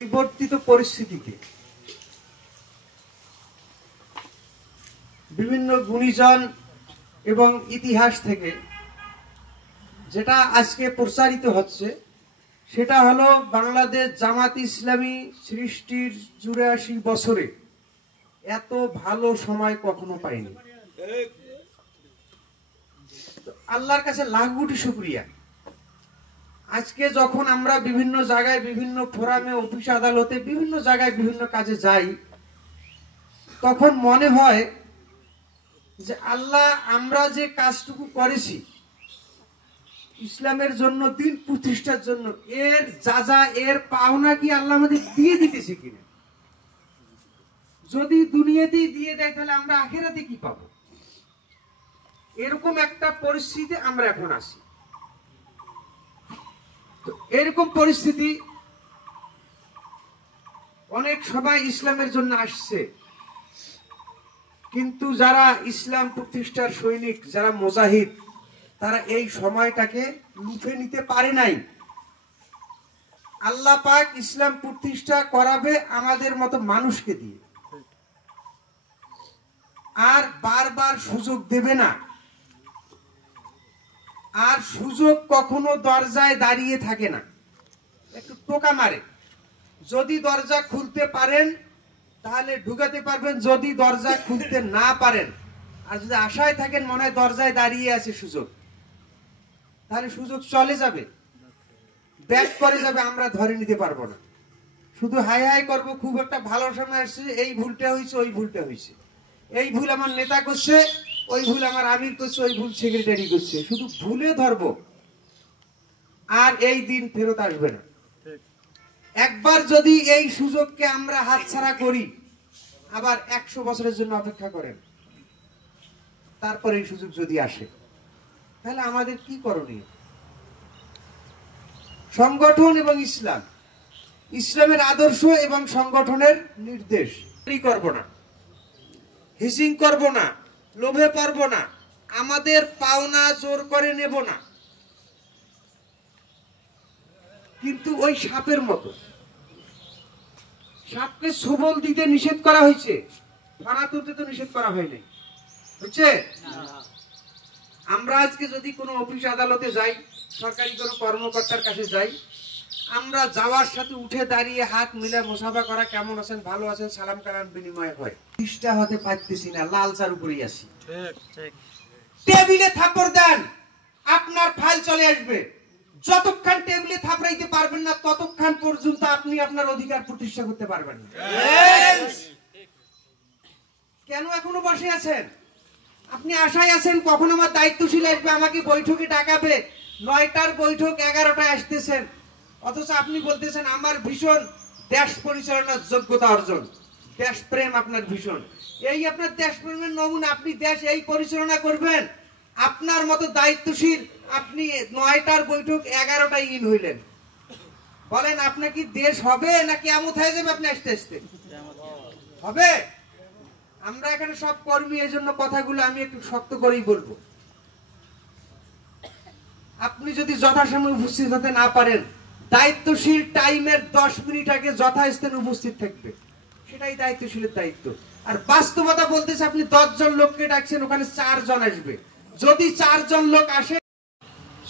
পরিবর্তিত পরিস্থিতিতে বিভিন্ন গুণীজন এবং ইতিহাস থেকে যেটা আজকে প্রচারিত হচ্ছে সেটা হলো বাংলাদেশ জামাত ইসলামী সৃষ্টির ৮৪ বছরে এত ভালো সময় কখনো পাইনি। আল্লাহর কাছে লাখ কোটি শুকরিয়া। আজকে যখন আমরা বিভিন্ন জায়গায় বিভিন্ন ফোরামে অফিস আদালতে বিভিন্ন জায়গায় বিভিন্ন কাজে যাই তখন মনে হয় যে আল্লাহ আমরা যে কাজটুকু করেছি ইসলামের জন্য, দিন প্রতিষ্ঠার জন্য, এর যা এর পাওনা কি আল্লাহ আমাদের দিয়ে দিতেছে কিনা। যদি দুনিয়াতেই দিয়ে দেয় তাহলে আমরা আখিরাতে কি পাবো, এরকম একটা পরিস্থিতি আমরা এখন আছি। তো এরকম পরিস্থিতি অনেক সবাই ইসলামের জন্য আসছে, কিন্তু যারা ইসলাম প্রতিষ্ঠার সৈনিক, যারা মুজাহিদ, তারা এই সময়টাকে লুফে নিতে পারে নাই। আল্লাহ পাক ইসলাম প্রতিষ্ঠা করাবে আমাদের মতো মানুষকে দিয়ে, আর বারবার সুযোগ দেবে না। আর সুযোগ কখনো দরজায় দাঁড়িয়ে থাকে না, একটু টোকা মারে। যদি দরজা খুলতে পারেন তাহলে ঢুকাতে পারবেন, যদি দরজা খুলতে না পারেন আর যদি আশায় থাকেন মনে হয় দরজায় দাঁড়িয়ে আছে সুযোগ, তাহলে সুযোগ চলে যাবে, ব্যাক করে যাবে, আমরা ধরে নিতে পারবো না। শুধু হাই হাই করবো, খুব একটা ভালো সময় আসছে, এই ভুলটা হয়েছে, ওই ভুলটা হয়েছে, এই ভুল আমার নেতা করছে, ওই ভুল আমার আমির করছে, ওই ভুল সেক্রেটারি করছে, শুধু ভুলে ধরবো, আর এই দিন ফেরত আসবে না। একবার যদি এই সুযোগকে আমরা হাতছাড়া করি, আবার ১০০ বছরের জন্য অপেক্ষা করেন, তারপর এই সুযোগ যদি আসে তাহলে আমাদের কি করণীয়? সংগঠন এবং ইসলাম, ইসলামের আদর্শ এবং সংগঠনের নির্দেশ করব না, হিসিং করব না, লোভে পারব না, আমাদের পাওনা জোর করে নেব না। কিন্তু ওই সাপের মতো, সাপকে সবল দিতে নিষেধ করা হয়েছে, ফানা তুলতে তো নিষেধ করা হয়নি, বুঝছে? আমরা আজকে যদি কোনো অফিস আদালতে যাই, সরকারি কোনো কর্মকর্তার কাছে যাই, আমরা যাওয়ার সাথে উঠে দাঁড়িয়ে হাত মিলে মুসাফা করা, কেমন আছেন, ভালো আছেন, সালাম কালাম বিনিময় হয়। চেষ্টা হতে পারতেছি না, লাল চার উপরেই আসি। টেবিলে থাপ্পড় দেন, আপনার ফাইল চলে আসবে। যতক্ষণ টেবিলে থাপড়াইতে পারবেন না ততক্ষণ পর্যন্ত আপনি আপনার অধিকার প্রতিষ্ঠা করতে পারবেন না। কেন এখনো বসে আছেন? আপনি আশায় আছেন কখন আমার দায়িত্বশীল আসবে, আমাকে বৈঠকে ডাকাবে। ৯টার বৈঠক 11টায় আসতেছেন, অথচ আপনি বলতেছেন আমার ভীষণ দেশ পরিচালনার যোগ্যতা অর্জন, দেশপ্রেম আপনার ভীষণ। এই আপনার দেশপ্রেমের নমুনা, আপনি দেশ এই পরিচালনা করবেন। আপনার মতো দায়িত্বশীল আপনি ৯টার বৈঠক 11টায় ইন হইলেন, বলেন আপনার কি দেশ হবে না কিয়ামত হয়ে যাবে? আপনি আসতে আসতে হবে। আমরা এখানে সব কর্মী, এই জন্য কথাগুলো আমি একটু শক্ত করেই বলবো। আপনি যদি যথাসময়ে উপস্থিত হতে না পারেন, দায়িত্বশীল টাইমের 10 মিনিট আগে যথাস্থানে উপস্থিত থাকবে, সেটাই দায়িত্বশীলের দায়িত্ব। আর বাস্তবতা বলতেছে আপনি 10 জন লোককে ডাকছেন, ওখানে 4 জন আসবে। যদি 4 জন লোক আসে,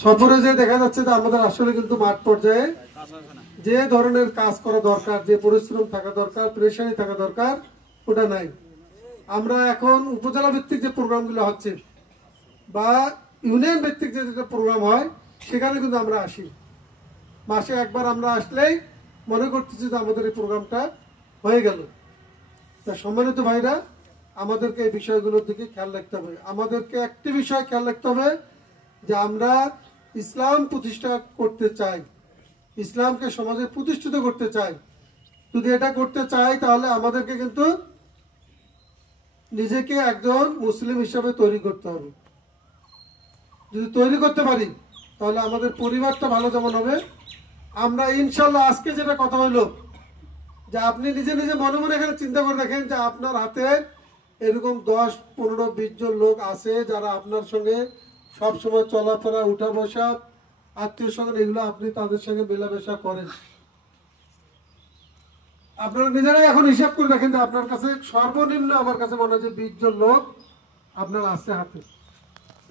সফরে যে দেখা যাচ্ছে যে আমাদের আসলে কিন্তু মাঠ পর্যায়ে যে ধরনের কাজ করা দরকার, যে পরিশ্রম থাকা দরকার, প্রেশারি থাকা দরকার, ওটা নাই। আমরা এখন উপজেলা ভিত্তিক যে প্রোগ্রামগুলো হচ্ছে বা ইউনিয়ন ভিত্তিক যে প্রোগ্রাম হয় সেখানে কিন্তু আমরা আসি। মাসে একবার আমরা আসলেই মনে করতেছি যে আমাদের এই প্রোগ্রামটা হয়ে গেল। তা সম্মানিত ভাইরা, আমাদেরকে এই বিষয়গুলোর দিকে খেয়াল রাখতে হবে। আমাদেরকে একটি বিষয় খেয়াল রাখতে হবে যে আমরা ইসলাম প্রতিষ্ঠা করতে চাই, ইসলামকে সমাজে প্রতিষ্ঠিত করতে চাই। যদি এটা করতে চাই তাহলে আমাদেরকে কিন্তু নিজেকে একজন মুসলিম হিসাবে তৈরি করতে হবে। যদি তৈরি করতে পারি তাহলে আমাদের পরিবারটা ভালো যেমন হবে। আমরা ইনশাল্লাহ আজকে যেটা কথা হলো যে আপনি নিজে নিজে মনে মনে এখানে চিন্তা করে দেখেন যে আপনার হাতে এরকম 10, 15, 20 জন লোক আছে যারা আপনার সঙ্গে সব সময় চলাফেরা, উঠা বসা, আত্মীয় স্বজন, এগুলো আপনি তাদের সঙ্গে মেলামেশা করেন। আপনারা নিজেরাই এখন হিসাব করে দেখেন যে আপনার কাছে সর্বনিম্ন আমার কাছে মনে হয় যে 20 জন লোক আপনার আছে হাতে।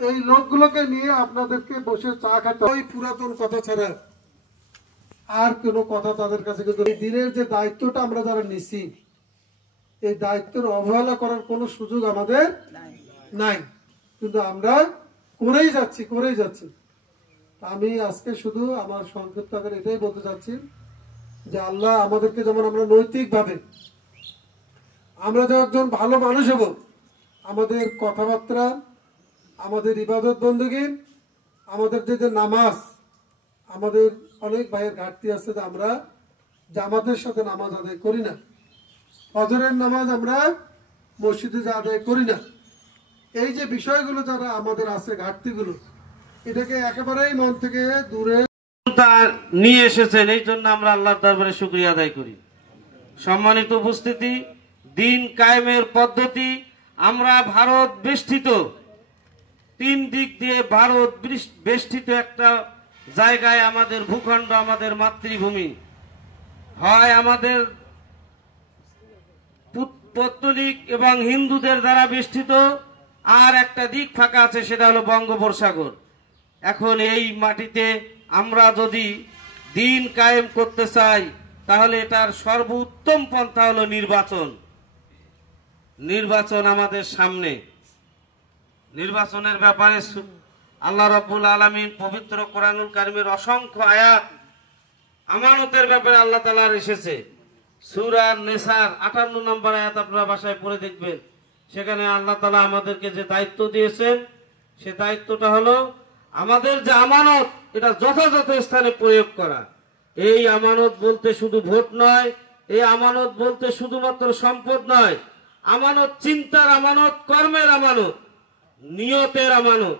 এই লোকগুলোকে নিয়ে আপনাদেরকে বসে চা খাতে, ওই পুরাতন কথা ছাড়া আর কোনো কথা তাদের কাছে কিন্তু এই দিনের যে দায়িত্বটা আমরা যারা নিছি, এই দায়িত্বের অবহেলা করার কোনো সুযোগ আমাদের নাই, কিন্তু আমরা করেই যাচ্ছি। আমি আজকে শুধু আমার সংক্ষিপ্ত আকারে এটাই বলতে চাচ্ছি যে আল্লাহ আমাদেরকে যেমন আমরা নৈতিকভাবে আমরা যে একজন ভালো মানুষ হব, আমাদের কথাবার্তা, আমাদের ইবাদত বন্দেগী, আমাদের যে নামাজ, আমাদের অনেক ভাইয়ের ঘাটতি আছে যে আমরা জামাতের সাথে নামাজ আদায় করি না, ফজরের নামাজ আমরা মসজিদে যে আদায় করি না। এই যে বিষয়গুলো যারা আমাদের আছে, ঘাটতিগুলো, এটাকে একেবারেই মন থেকে দূরে নিয়ে এসেছেন, এই জন্য আমরা আল্লাহর দরবারে শুকরিয়া আদায় করি। সম্মানিত উপস্থিতি, দিন কায়েমের পদ্ধতি, আমরা ভারত বেষ্টিত, 3 দিক দিয়ে ভারত বেষ্টিত একটা জায়গায় আমাদের ভূখণ্ড, আমাদের মাতৃভূমি, হয় আমাদের পৌত্তলিক এবং হিন্দুদের দ্বারা বেষ্টিত, আর একটা দিক ফাঁকা আছে, সেটা হলো বঙ্গোপসাগর। এখন এই মাটিতে আমরা যদি দিন কায়েম করতে চাই, তাহলে এটার সর্বোত্তম পন্থা হলো নির্বাচন আমাদের সামনে। নির্বাচনের ব্যাপারে আল্লাহ রাব্বুল আলামিন পবিত্র কোরআনুল কারীমের অসংখ্য আয়াত আমানতের ব্যাপারে আল্লাহ তাআলার এসেছে। সূরা নিসার 58 নম্বর আয়াত আপনারা বাসায় পড়ে দেখবেন। সেখানে আল্লাহ তাআলা আমাদেরকে যে দায়িত্ব দিয়েছেন, সে দায়িত্বটা হলো আমাদের যে আমানত, এটা যথাযথ স্থানে প্রয়োগ করা। এই আমানত বলতে শুধু ভোট নয়, এই আমানত বলতে শুধুমাত্র সম্পদ নয়, আমানত চিন্তার আমানত, কর্মের আমানত, নিয়তের আমানত,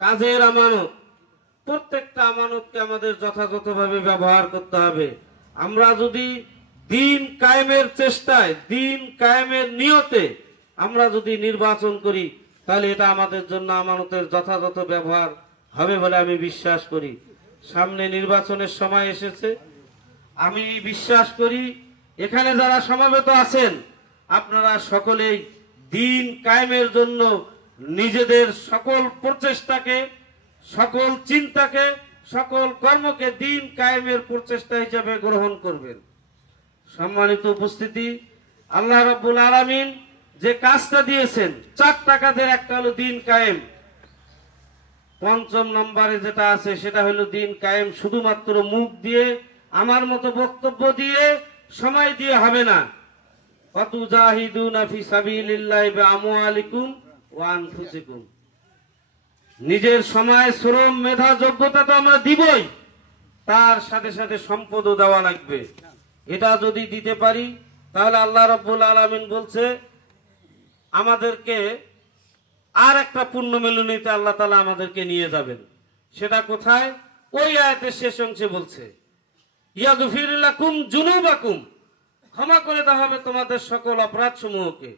কাজের আমানত। প্রত্যেকটা আমানতকে আমাদের যথাযথভাবে ব্যবহার করতে হবে। আমরা যদি দিন কায়েমের চেষ্টায়, দিন কায়েমের নিয়তে আমরা যদি নির্বাচন করি, তাহলে এটা আমাদের জন্য আমানতের যথাযথ ব্যবহার হবে বলে আমি বিশ্বাস করি। সামনে নির্বাচনের সময় এসেছে, আমি বিশ্বাস করি এখানে যারা সমবেত আছেন, আপনারা সকলেই দিন কায়েমের জন্য নিজেদের সকল প্রচেষ্টাকে, সকল চিন্তাকে, সকল কর্মকে দিন কায়েমের প্রচেষ্টা হিসেবে গ্রহণ করবেন। সম্মানিত উপস্থিতি, আল্লাহ রাব্বুল আলামিন যে কাজটা দিয়েছেন, 4টা কাজের একটা হলো দিন কায়েম। 5ম নম্বরে যেটা আছে সেটা হলো দিন কায়েম শুধুমাত্র মুখ দিয়ে, আমার মতো বক্তব্য দিয়ে, সময় দিয়ে হবে না। ফাতুজাহিদুনা ফি সাবিলিল্লাহি বিআমওয়ালিকুম ওয়া আনফুসিকুম। নিজের সময়, শ্রম, মেধা, যোগ্যতা তো আমরা দিবই, তার সাথে সাথে সম্পদও দেওয়া লাগবে। এটা যদি দিতে পারি, তাহলে আল্লাহ রাব্বুল আলামিন বলছে আমাদেরকে আর একটা পুণ্য মিলনীতে আল্লাহ তাআলা আমাদেরকে নিয়ে যাবেন। সেটা কোথায়? ওই আয়াতের শেষ অংশে বলছে, ইয়াগফির লাকুম যুনুবাকুম, ক্ষমা করে দেওয়া হবে তোমাদের সকল অপরাধ সমূহকে,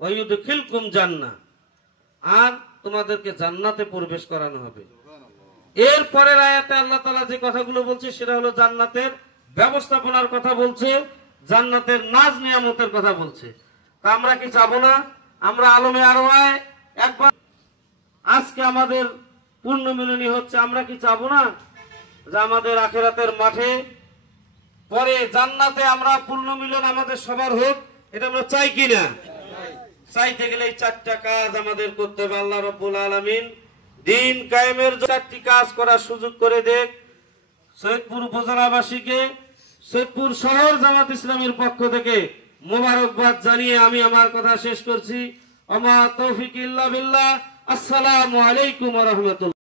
ওয়া ইউদখিলকুম জান্নাহ, আর তোমাদেরকে জান্নাতে প্রবেশ করানো হবে। এর পরের আয়াতে আল্লাহ তাআলা যে কথাগুলো বলছে সেটা হলো জান্নাতের ব্যবস্থাপনার কথা বলছে, জান্নাতের নাজ নিয়ামতের কথা বলছে। তা আমরা কি চাবো না? আমরা আলমে আরওয়ায় একবার আজকে আমাদের পূর্ণ মিলনী হচ্ছে, আমরা কি চাবো না যে আমাদের আখিরাতের মাঠে পরে জান্নাতে আমরা পূর্ণ মিলন আমাদের সবার হোক? এটা আমরা চাই কিনা? চাইতে গেলে এই 4টা কাজ আমাদের করতে হবে। আল্লাহ রাব্বুল আলামিন দিন কায়েমের 4টি কাজ করার সুযোগ করে দেখ। সৈয়দপুর উপজেলাবাসীকে, সৈয়দপুর শহর জামাত ইসলামের পক্ষ থেকে মোবারকবাদ জানিয়ে আমি আমার কথা শেষ করছি। আমা তৌফিক ইল্লা বিল্লাহ। আসসালামু আলাইকুম ওয়া রাহমাতুল্লাহ।